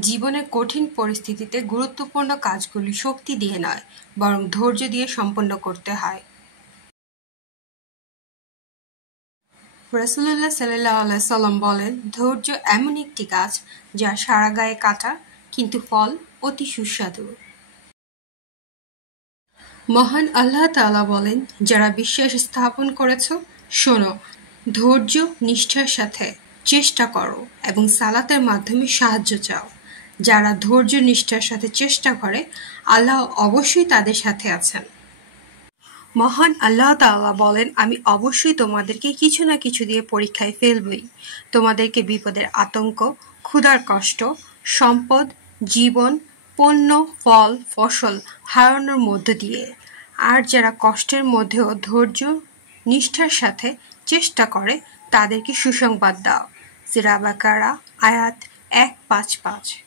জীবনের কঠিন পরিস্থিতিতে গুরুত্বপূর্ণ কাজগুলি শক্তি দিয়ে নয়, বরং ধৈর্য দিয়ে সম্পন্ন করতে হয়। রাসূলুল্লাহ সাল্লাল্লাহু আলাইহি সাল্লাম বলেন, ধৈর্য এমন একটি গাছ যা সারা গায়ে কাটা, কিন্তু ফল অতি সুস্বাদু। মহান আল্লাহ তাআলা বলেন, যারা বিশ্বাস স্থাপন করেছ, শোনো, ধৈর্য নিষ্ঠার সাথে চেষ্টা করো এবং সালাতের মাধ্যমে সাহায্য চাও। যারা ধৈর্য নিষ্ঠার সাথে চেষ্টা করে, আল্লাহ অবশ্যই তাদের সাথে আছেন। মহান আল্লাহ তাআলা বলেন, আমি অবশ্যই তোমাদেরকে কিছু না কিছু দিয়ে পরীক্ষায় ফেলবই। তোমাদেরকে বিপদের আতঙ্ক, ক্ষুধার কষ্ট, সম্পদ, জীবন, পণ্য, ফল, ফসল হারানোর মধ্য দিয়ে। আর যারা কষ্টের মধ্যেও ধৈর্য নিষ্ঠার সাথে চেষ্টা করে, তাদেরকে সুসংবাদ দাও। সূরা বাকারা আয়াত 155।